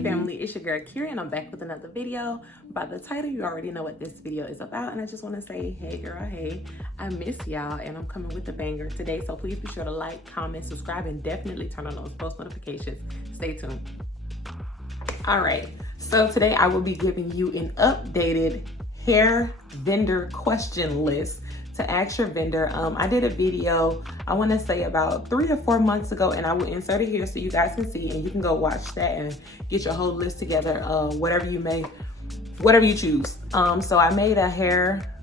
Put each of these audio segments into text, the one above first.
Hey family, it's your girl Kira and I'm back with another video. By the title, you already know what this video is about, and I just want to say, hey girl, hey, I miss y'all and I'm coming with a banger today, so please be sure to like, comment, subscribe, and definitely turn on those post notifications. Stay tuned. All right, so today I will be giving you an updated hair vendor question list to ask your vendor. I did a video, I want to say about 3 or 4 months ago, and I will insert it here so you guys can see, and you can go watch that and get your whole list together, whatever you choose. So I made a hair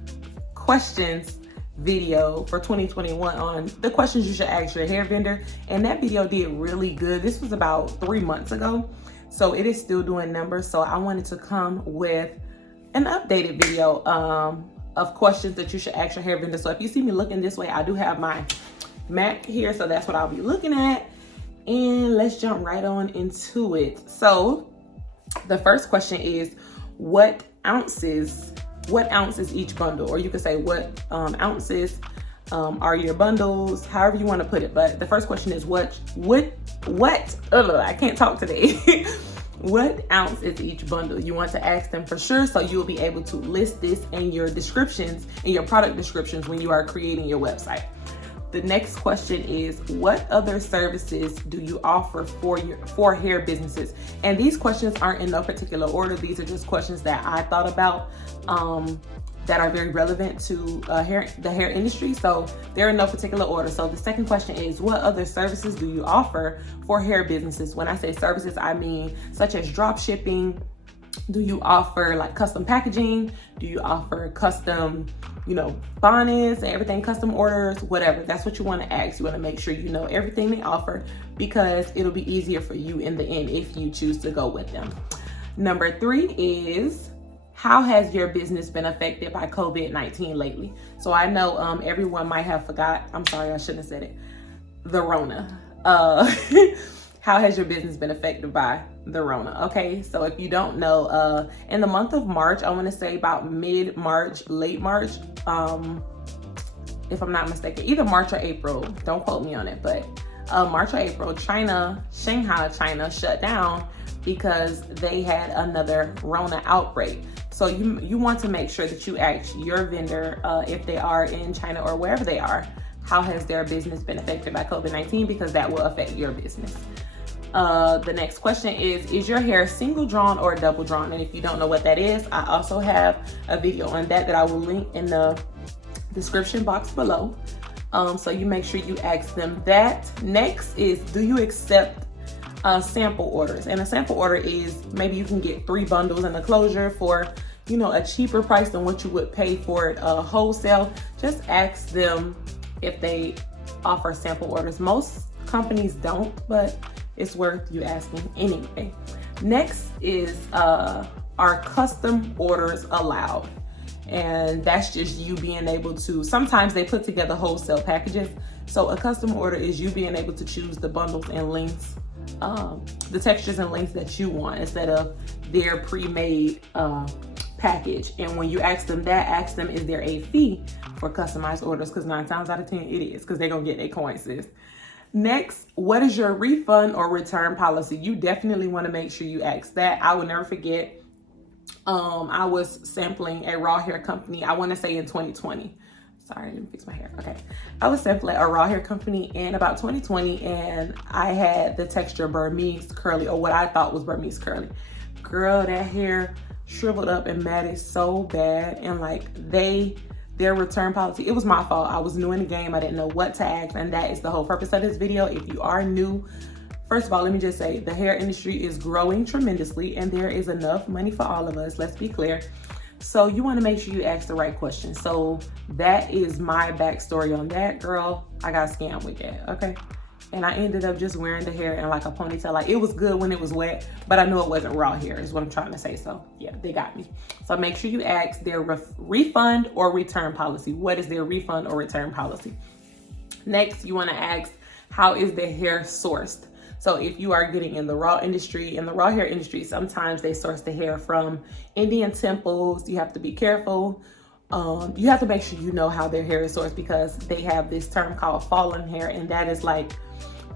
questions video for 2021 on the questions you should ask your hair vendor, and that video did really good. This was about 3 months ago, so it is still doing numbers. So I wanted to come with an updated video of questions that you should ask your hair vendor. So if you see me looking this way, I do have my Mac here, so that's what I'll be looking at. And let's jump right on into it. So the first question is, what ounces each bundle? Or you could say what ounces are your bundles, however you want to put it. But the first question is what I can't talk today. What ounce is each bundle? You want to ask them for sure, so you'll be able to list this in your descriptions, in your product descriptions when you are creating your website. The next question is, what other services do you offer for hair businesses? And these questions aren't in no particular order. These are just questions that I thought about that are very relevant to the hair industry. So they're in no particular order. So the second question is, what other services do you offer for hair businesses? When I say services, I mean such as drop shipping. Do you offer like custom packaging? Do you offer custom, bonnets and everything, custom orders, whatever? That's what you want to ask. You want to make sure you know everything they offer, because it'll be easier for you in the end if you choose to go with them. Number 3 is, how has your business been affected by COVID-19 lately? So I know everyone might have forgot. I'm sorry, I shouldn't have said it. The Rona. How has your business been affected by the Rona? Okay, so if you don't know, in the month of March, I want to say about mid-March, late March, if I'm not mistaken, either March or April, don't quote me on it, but March or April, Shanghai, China shut down because they had another Rona outbreak. So you want to make sure that you ask your vendor, if they are in China or wherever they are, how has their business been affected by COVID-19, because that will affect your business. The next question is your hair single drawn or double drawn? And if you don't know what that is, I also have a video on that I will link in the description box below. So you make sure you ask them that. Next is, do you accept sample orders? And a sample order is, maybe you can get 3 bundles in a closure for a cheaper price than what you would pay for it wholesale. Just ask them if they offer sample orders. Most companies don't, but it's worth you asking anyway. Next is, are custom orders allowed? And that's just you being able to, sometimes they put together wholesale packages. So a custom order is you being able to choose the bundles and lengths, the textures and lengths that you want, instead of their pre-made package. And when you ask them that, ask them, is there a fee for customized orders? Because 9 times out of 10 it is, because they're gonna get their coins, sis. Next, what is your refund or return policy? You definitely want to make sure you ask that. I will never forget, I was sampling a raw hair company, I want to say in 2020. Sorry, let me fix my hair. Okay. I was sampling a raw hair company in about 2020, and I had the texture Burmese curly, or what I thought was Burmese curly. Girl, that hair shriveled up and matted so bad, and like their return policy, it was my fault. I was new in the game. I didn't know what to ask, and that is the whole purpose of this video. If you are new, first of all, let me just say the hair industry is growing tremendously, and there is enough money for all of us. Let's be clear. So you want to make sure you ask the right questions. So that is my backstory on that, girl. I got scammed with that, okay? And I ended up just wearing the hair in like a ponytail. Like, it was good when it was wet, but I knew it wasn't raw hair is what I'm trying to say. So yeah, they got me. So make sure you ask their refund or return policy. What is their refund or return policy? Next, you want to ask, how is the hair sourced? So if you are getting in the raw hair industry, sometimes they source the hair from Indian temples. You have to be careful. You have to make sure you know how their hair is sourced, because they have this term called fallen hair, and that is like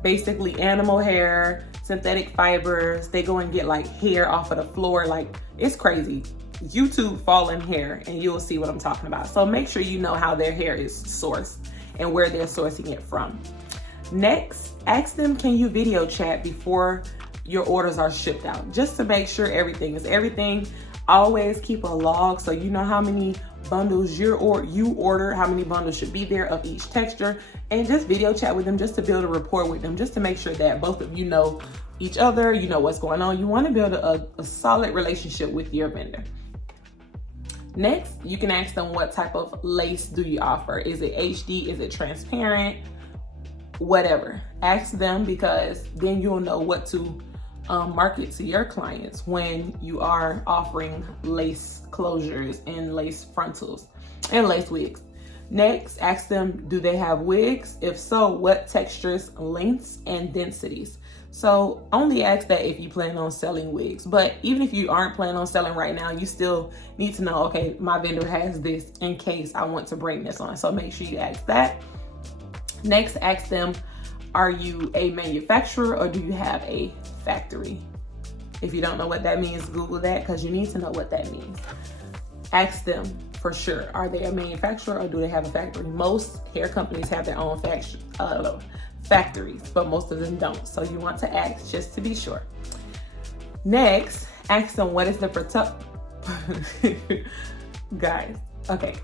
basically animal hair, synthetic fibers. They go and get like hair off of the floor. Like, it's crazy. YouTube fallen hair and you'll see what I'm talking about. So make sure you know how their hair is sourced and where they're sourcing it from. Next, ask them, can you video chat before your orders are shipped out? Just to make sure everything is everything. Always keep a log so you know how many bundles you order, how many bundles should be there of each texture, and just video chat with them just to build a rapport with them, just to make sure that both of you know each other, you know what's going on. You want to build a solid relationship with your vendor. Next, you can ask them, what type of lace do you offer? Is it HD? Is it transparent? Whatever. Ask them, because then you'll know what to market to your clients when you are offering lace closures and lace frontals and lace wigs. Next, ask them, do they have wigs? If so, what textures, lengths, and densities? So only ask that if you plan on selling wigs. But even if you aren't planning on selling right now, you still need to know, okay, my vendor has this in case I want to bring this on. So make sure you ask that. Next, ask them, are you a manufacturer or do you have a factory? If you don't know what that means, Google that, because you need to know what that means. Ask them for sure, are they a manufacturer or do they have a factory? Most hair companies have their own factories, but most of them don't. So you want to ask just to be sure. Next, ask them, what is the guys, okay.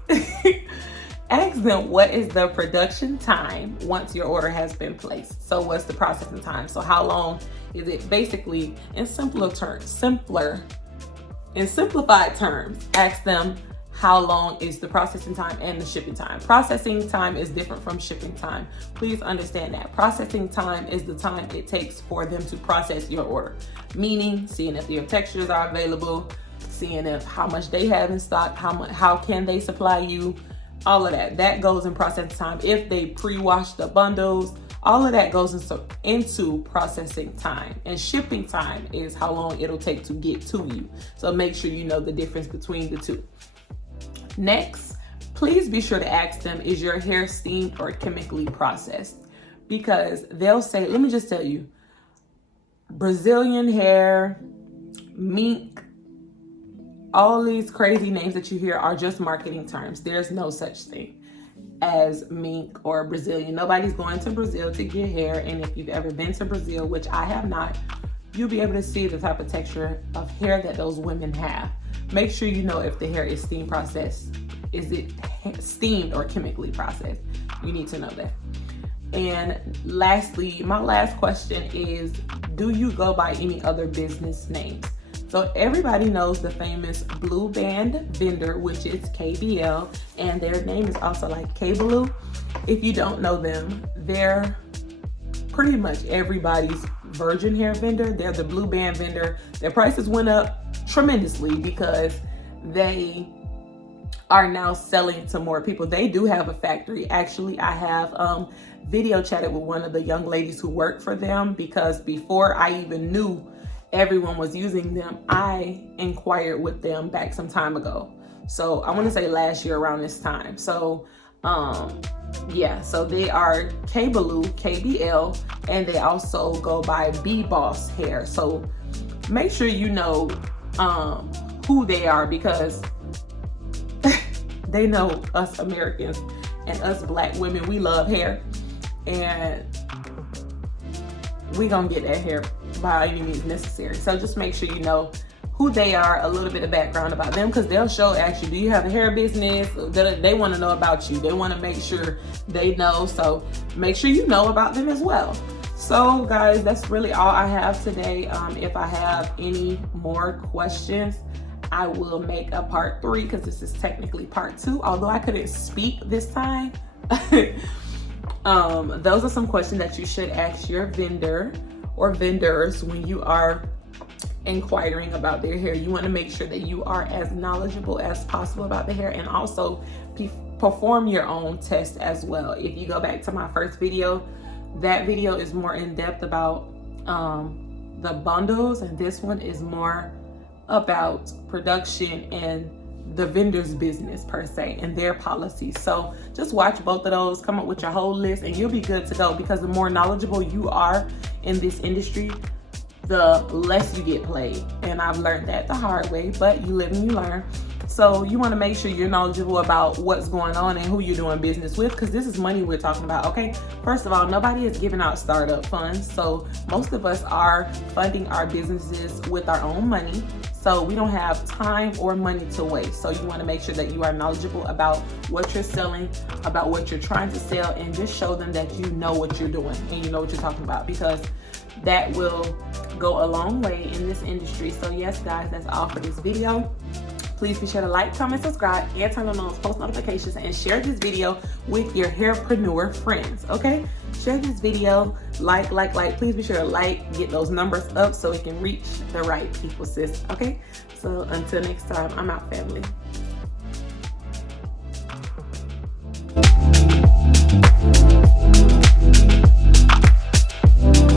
Ask them, what is the production time once your order has been placed? So what's the processing time? So how long is it? Basically, in simplified terms, ask them, how long is the processing time and the shipping time? Processing time is different from shipping time. Please understand that. Processing time is the time it takes for them to process your order. Meaning, seeing if your textures are available, seeing if how much they have in stock, how can they supply you, all of that. That goes in processing time. If they pre-wash the bundles, all of that goes into processing time. And shipping time is how long it'll take to get to you. So make sure you know the difference between the two. Next, please be sure to ask them, is your hair steamed or chemically processed? Because they'll say, let me just tell you, Brazilian hair, mink, all these crazy names that you hear are just marketing terms. There's no such thing as mink or Brazilian. Nobody's going to Brazil to get hair. And if you've ever been to Brazil, which I have not, you'll be able to see the type of texture of hair that those women have. Make sure you know if the hair is steam processed. Is it steamed or chemically processed? You need to know that. And lastly, my last question is, do you go by any other business names? So everybody knows the famous Blue Band vendor, which is KBL, and their name is also like K-Blue. If you don't know them, they're pretty much everybody's virgin hair vendor. They're the Blue Band vendor. Their prices went up tremendously because they are now selling to more people. They do have a factory. Actually, I have video chatted with one of the young ladies who worked for them, because before I even knew everyone was using them, I inquired with them back some time ago. So I want to say last year around this time. So yeah, so they are K-Blue, KBL, and they also go by B-Boss Hair. So make sure you know who they are, because they know us Americans and us Black women, we love hair, and we gonna get that hair by any means necessary. So just make sure you know who they are, a little bit of background about them, because they'll show actually, do you have a hair business? They want to know about you. They want to make sure they know. So make sure you know about them as well. So guys, that's really all I have today. If I have any more questions, I will make a part 3, because this is technically part 2, although I couldn't speak this time. Those are some questions that you should ask your vendor or vendors when you are inquiring about their hair. You want to make sure that you are as knowledgeable as possible about the hair, and also perform your own test as well. If you go back to my first video, that video is more in depth about the bundles, and this one is more about production and the vendor's business per se and their policies. So just watch both of those, come up with your whole list, and you'll be good to go, because the more knowledgeable you are in this industry, the less you get played. And I've learned that the hard way, but you live and you learn. So you want to make sure you're knowledgeable about what's going on and who you're doing business with, because this is money we're talking about, okay? First of all, nobody is giving out startup funds. So most of us are funding our businesses with our own money. So we don't have time or money to waste. So you want to make sure that you are knowledgeable about what you're selling, about what you're trying to sell, and just show them that you know what you're doing and you know what you're talking about, because that will go a long way in this industry. So yes, guys, that's all for this video. Please be sure to like, comment, subscribe, and turn on those post notifications, and share this video with your hairpreneur friends, okay? Share this video, like. Please be sure to like, get those numbers up so it can reach the right people, sis, okay? So until next time, I'm out, family.